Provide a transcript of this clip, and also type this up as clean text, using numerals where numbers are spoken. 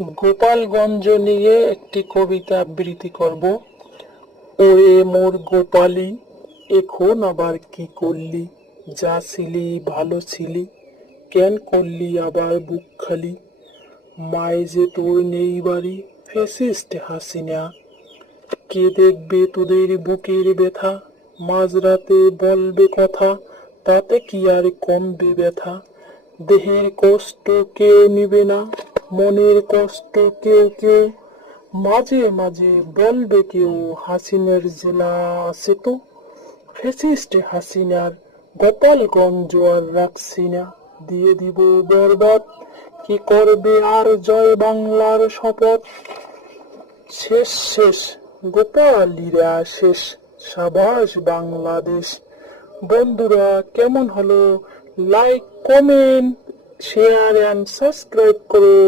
গোপালগঞ্জ নিয়ে একটি কবিতা আবৃত্তি করব। ওরে মোর গোপালি, এখন আবার কি করলি? যা ছিলি ভালো ছিলি, কেন করলি আবার বুক খালি? মায় যে তোর নেই বাড়ি, ফ্যাসিস্ট হাসিনা। কে দেখবে তোদের বুকের ব্যথা? মাঝরাতে বলবে কথা, তাতে কি আর কমবে ব্যথা? দেহের কষ্ট কেউ নিবে না, মনের কষ্ট কেউ কেউ মাঝে মাঝে বলবে কেউ, হাসিনার জেলা আছে তো। ফ্যাসিস্ট হাসিনার গোপালগঞ্জ আর রাখছি না, দিয়ে দিব বরবাদ। কি করবে আর জয় বাংলার শপথ? শেষ শেষ গোপালীরা শেষ, সাবাস বাংলাদেশ। বন্ধুরা, কেমন হলো? Like, comment, share and subscribe করো।